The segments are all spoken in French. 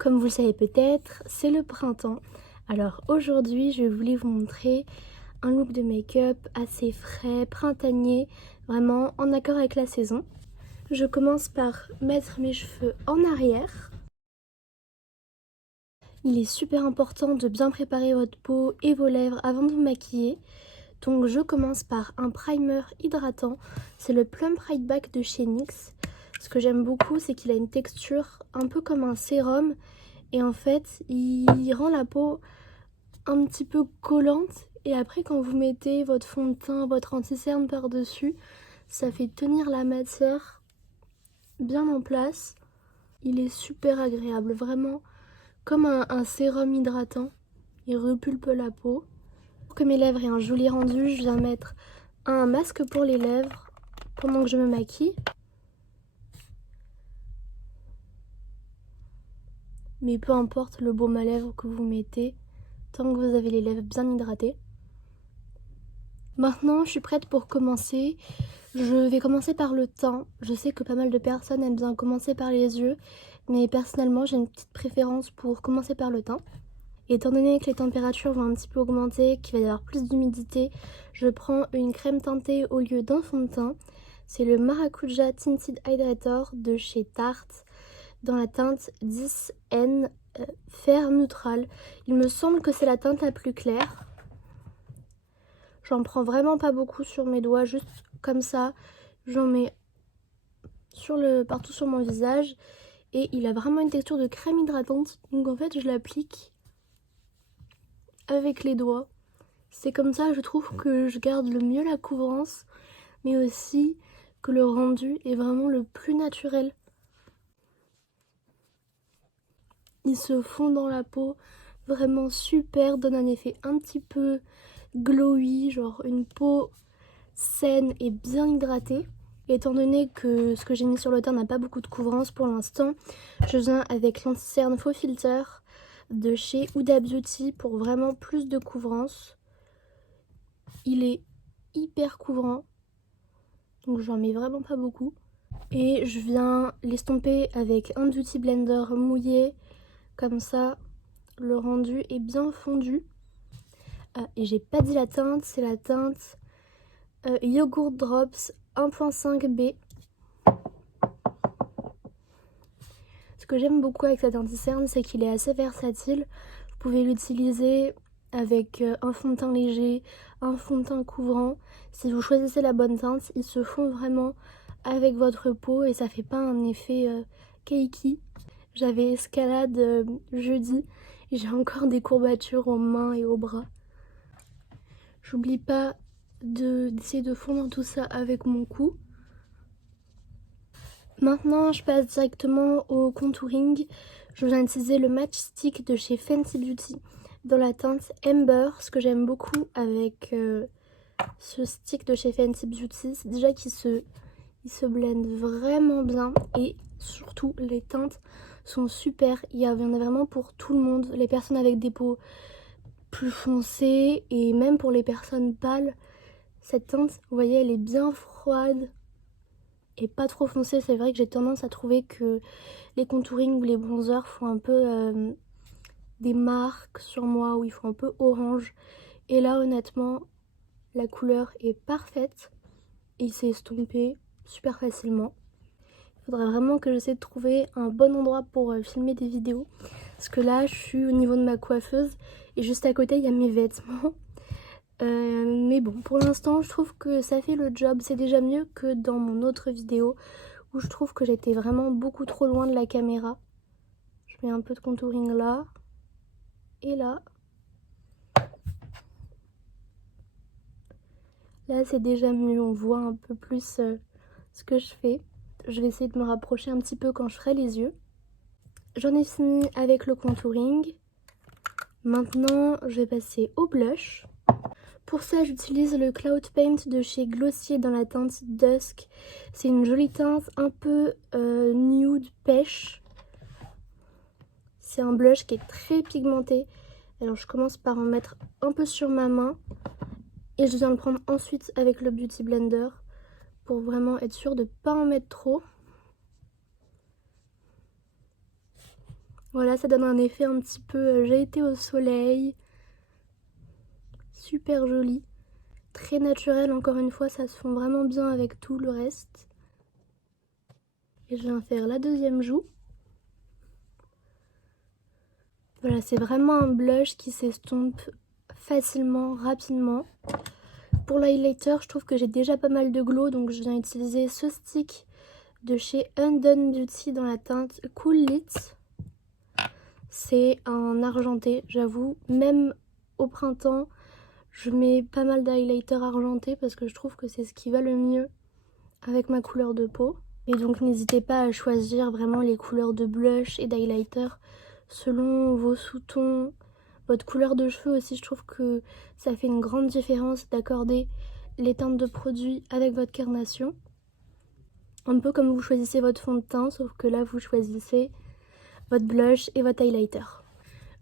Comme vous le savez peut-être, c'est le printemps. Alors aujourd'hui, je voulais vous montrer un look de make-up assez frais, printanier, vraiment en accord avec la saison. Je commence par mettre mes cheveux en arrière. Il est super important de bien préparer votre peau et vos lèvres avant de vous maquiller. Donc je commence par un primer hydratant. C'est le Plum Pride Back de chez NYX. Ce que j'aime beaucoup, c'est qu'il a une texture un peu comme un sérum. Et en fait, il rend la peau un petit peu collante. Et après, quand vous mettez votre fond de teint, votre anti-cerne par-dessus, ça fait tenir la matière bien en place. Il est super agréable, vraiment comme un sérum hydratant. Il repulpe la peau. Pour que mes lèvres aient un joli rendu, je viens mettre un masque pour les lèvres pendant que je me maquille. Mais peu importe le baume à lèvres que vous mettez, tant que vous avez les lèvres bien hydratées. Maintenant, je suis prête pour commencer. Je vais commencer par le teint. Je sais que pas mal de personnes aiment bien commencer par les yeux, mais personnellement, j'ai une petite préférence pour commencer par le teint. Étant donné que les températures vont un petit peu augmenter, qu'il va y avoir plus d'humidité, je prends une crème teintée au lieu d'un fond de teint. C'est le Maracuja Tinted Hydrator de chez Tarte dans la teinte 10N Fer Neutral. Il me semble que c'est la teinte la plus claire. J'en prends vraiment pas beaucoup sur mes doigts, juste comme ça. J'en mets partout sur mon visage. Et il a vraiment une texture de crème hydratante. Donc en fait, je l'applique avec les doigts. C'est comme ça, je trouve que je garde le mieux la couvrance, mais aussi que le rendu est vraiment le plus naturel. Il se fond dans la peau, vraiment super, donne un effet un petit peu glowy, genre une peau saine et bien hydratée. Et étant donné que ce que j'ai mis sur le teint n'a pas beaucoup de couvrance pour l'instant, je viens avec l'anti-cerne Faux Filter de chez Huda Beauty pour vraiment plus de couvrance. Il est hyper couvrant, donc j'en mets vraiment pas beaucoup. Et je viens l'estomper avec un Beauty Blender mouillé, comme ça le rendu est bien fondu. Ah, et j'ai pas dit la teinte, c'est la teinte Yogurt Drops 1.5B. Ce que j'aime beaucoup avec cet anti-cerne, c'est qu'il est assez versatile. Vous pouvez l'utiliser avec un fond de teint léger, un fond de teint couvrant. Si vous choisissez la bonne teinte, il se fond vraiment avec votre peau et ça fait pas un effet cakey. J'avais escalade jeudi et j'ai encore des courbatures aux mains et aux bras. J'oublie pas d'essayer de fondre tout ça avec mon cou. Maintenant, je passe directement au contouring. Je viens d'utiliser le Match Stick de chez Fenty Beauty dans la teinte Amber. Ce que j'aime beaucoup avec ce stick de chez Fenty Beauty, c'est déjà qu'il il se blende vraiment bien et surtout les teintes sont super. Il y en a vraiment pour tout le monde, les personnes avec des peaux plus foncées et même pour les personnes pâles. Cette teinte, vous voyez, elle est bien froide et pas trop foncée. C'est vrai que j'ai tendance à trouver que les contourings ou les bronzers font un peu des marques sur moi où ils font un peu orange. Et là, honnêtement, la couleur est parfaite et il s'est estompé super facilement. Il faudrait vraiment que j'essaie de trouver un bon endroit pour filmer des vidéos. Parce que là, je suis au niveau de ma coiffeuse et juste à côté, il y a mes vêtements. Mais bon, pour l'instant, je trouve que ça fait le job. C'est déjà mieux que dans mon autre vidéo où je trouve que j'étais vraiment beaucoup trop loin de la caméra. Je mets un peu de contouring là et là. Là, c'est déjà mieux. On voit un peu plus ce que je fais. Je vais essayer de me rapprocher un petit peu quand je ferai les yeux. J'en ai fini avec le contouring. Maintenant, je vais passer au blush. Pour ça, j'utilise le Cloud Paint de chez Glossier dans la teinte Dusk. C'est une jolie teinte un peu nude pêche. C'est un blush qui est très pigmenté. Alors je commence par en mettre un peu sur ma main. Et je viens le prendre ensuite avec le Beauty Blender pour vraiment être sûre de ne pas en mettre trop. Voilà, ça donne un effet un petit peu j'ai été au soleil. Super joli. Très naturel, encore une fois, ça se fond vraiment bien avec tout le reste. Et je viens faire la deuxième joue. Voilà, c'est vraiment un blush qui s'estompe facilement, rapidement. Pour l'highlighter, je trouve que j'ai déjà pas mal de glow, donc je viens utiliser ce stick de chez Undone Beauty dans la teinte Cool Lit. C'est un argenté, j'avoue. Même au printemps, je mets pas mal d'highlighter argenté parce que je trouve que c'est ce qui va le mieux avec ma couleur de peau. Et donc n'hésitez pas à choisir vraiment les couleurs de blush et d'highlighter selon vos sous-tons, votre couleur de cheveux aussi. Je trouve que ça fait une grande différence d'accorder les teintes de produits avec votre carnation. Un peu comme vous choisissez votre fond de teint, sauf que là vous choisissez votre blush et votre highlighter.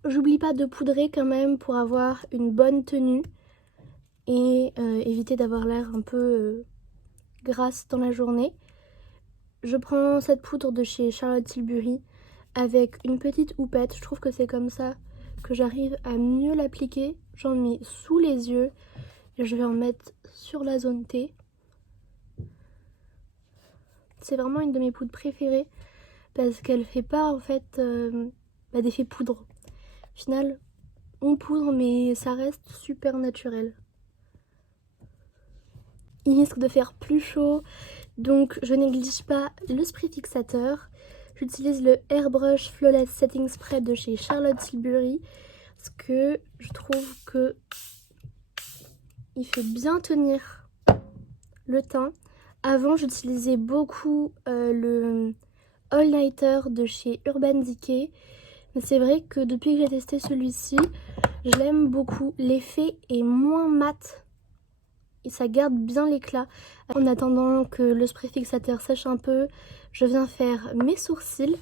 J'oublie pas de poudrer quand même pour avoir une bonne tenue et éviter d'avoir l'air un peu grasse dans la journée. Je prends cette poudre de chez Charlotte Tilbury avec une petite houppette. Je trouve que c'est comme ça que j'arrive à mieux l'appliquer. J'en mets sous les yeux et je vais en mettre sur la zone T. C'est vraiment une de mes poudres préférées parce qu'elle fait pas en fait d'effet poudre. Au final, on poudre mais ça reste super naturel. Il risque de faire plus chaud, donc je néglige pas le spray fixateur. J'utilise le Airbrush Flawless Setting Spray de chez Charlotte Tilbury parce que je trouve que il fait bien tenir le teint. Avant, j'utilisais beaucoup le All Nighter de chez Urban Decay, mais c'est vrai que depuis que j'ai testé celui-ci, je l'aime beaucoup. L'effet est moins mat et ça garde bien l'éclat. En attendant que le spray fixateur sèche un peu, je viens faire mes sourcils.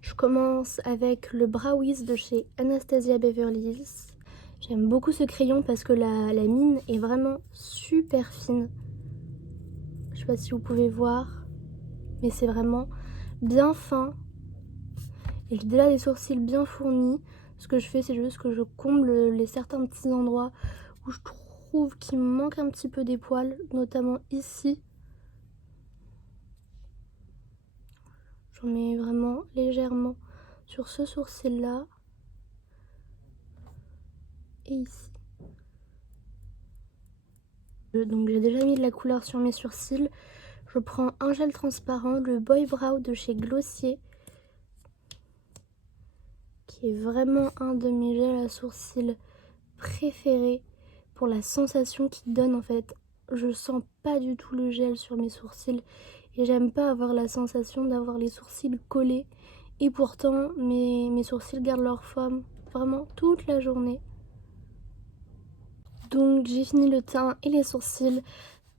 Je commence avec le Brow Wiz de chez Anastasia Beverly Hills. J'aime beaucoup ce crayon parce que la mine est vraiment super fine. Je sais pas si vous pouvez voir, mais c'est vraiment bien fin. Et j'ai déjà les sourcils bien fournis. Ce que je fais, c'est juste que je comble les certains petits endroits où je trouve qu'il me manque un petit peu des poils, notamment ici. J'en mets vraiment légèrement sur ce sourcil là et ici. Donc j'ai déjà mis de la couleur sur mes sourcils. Je prends un gel transparent, le Boy Brow de chez Glossier, qui est vraiment un de mes gels à sourcils préférés pour la sensation qu'il donne en fait. Je sens pas du tout le gel sur mes sourcils et j'aime pas avoir la sensation d'avoir les sourcils collés. Et pourtant mes sourcils gardent leur forme vraiment toute la journée. Donc j'ai fini le teint et les sourcils.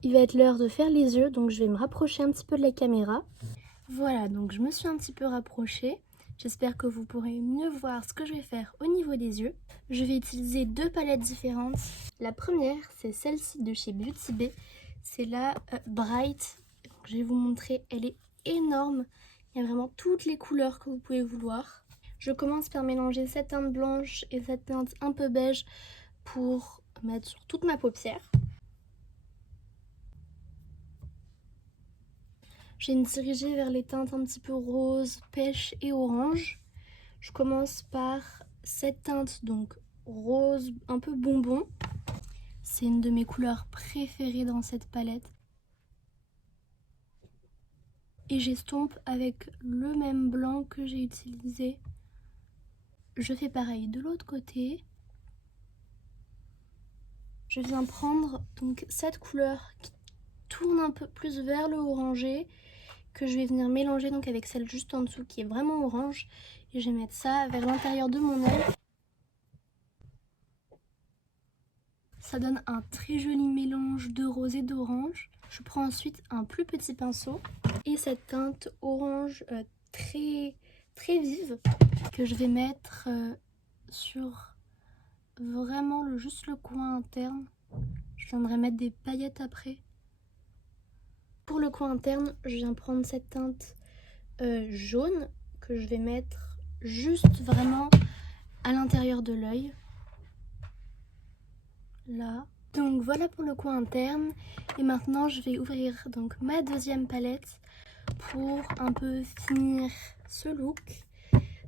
Il va être l'heure de faire les yeux, donc je vais me rapprocher un petit peu de la caméra. Voilà, donc je me suis un petit peu rapprochée. J'espère que vous pourrez mieux voir ce que je vais faire au niveau des yeux. Je vais utiliser deux palettes différentes. La première, c'est celle-ci de chez Beauty Bay. C'est la Bright. Donc, je vais vous montrer, elle est énorme. Il y a vraiment toutes les couleurs que vous pouvez vouloir. Je commence par mélanger cette teinte blanche et cette teinte un peu beige pour mettre sur toute ma paupière. J'ai une dirigée vers les teintes un petit peu rose, pêche et orange. Je commence par cette teinte, donc rose, un peu bonbon. C'est une de mes couleurs préférées dans cette palette. Et j'estompe avec le même blanc que j'ai utilisé. Je fais pareil de l'autre côté. Je viens prendre donc cette couleur qui tourne un peu plus vers le orangé, que je vais venir mélanger donc avec celle juste en dessous qui est vraiment orange, et je vais mettre ça vers l'intérieur de mon œil. Ça donne un très joli mélange de rose et d'orange. Je prends ensuite un plus petit pinceau et cette teinte orange très vive que je vais mettre sur vraiment juste le coin interne. Je viendrai mettre des paillettes après. Pour le coin interne, je viens prendre cette teinte jaune que je vais mettre juste vraiment à l'intérieur de l'œil. Là. Donc voilà pour le coin interne. Et maintenant je vais ouvrir donc ma deuxième palette pour un peu finir ce look.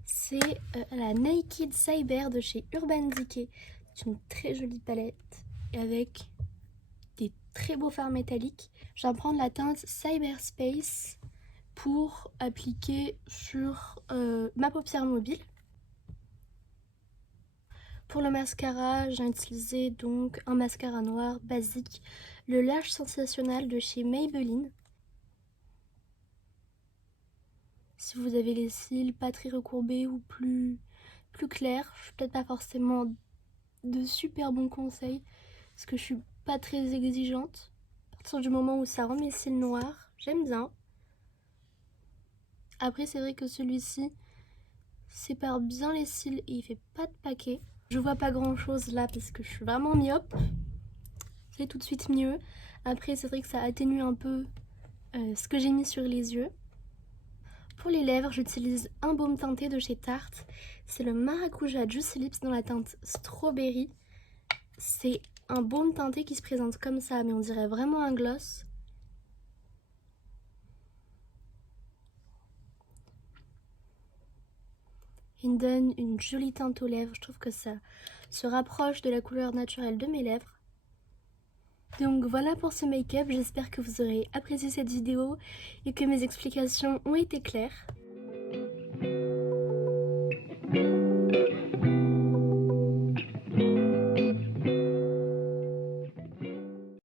C'est la Naked Cyber de chez Urban Decay. C'est une très jolie palette avec des très beaux fards métalliques. Je vais prendre la teinte Cyberspace pour appliquer sur ma paupière mobile. Pour le mascara, j'ai utilisé donc un mascara noir basique, le Lash Sensationnel de chez Maybelline. Si vous avez les cils pas très recourbés ou plus clairs, je suis peut-être pas forcément de super bons conseils parce que je suis pas très exigeante. À partir du moment où ça rend mes cils noirs, j'aime bien. Après c'est vrai que celui-ci sépare bien les cils et il fait pas de paquet. Je vois pas grand chose là parce que je suis vraiment myope. C'est tout de suite mieux. Après c'est vrai que ça atténue un peu ce que j'ai mis sur les yeux. Pour les lèvres, j'utilise un baume teinté de chez Tarte. C'est le Maracuja Juicy Lips dans la teinte Strawberry. C'est un baume teinté qui se présente comme ça, mais on dirait vraiment un gloss. Il me donne une jolie teinte aux lèvres. Je trouve que ça se rapproche de la couleur naturelle de mes lèvres. Donc voilà pour ce make-up. J'espère que vous aurez apprécié cette vidéo et que mes explications ont été claires.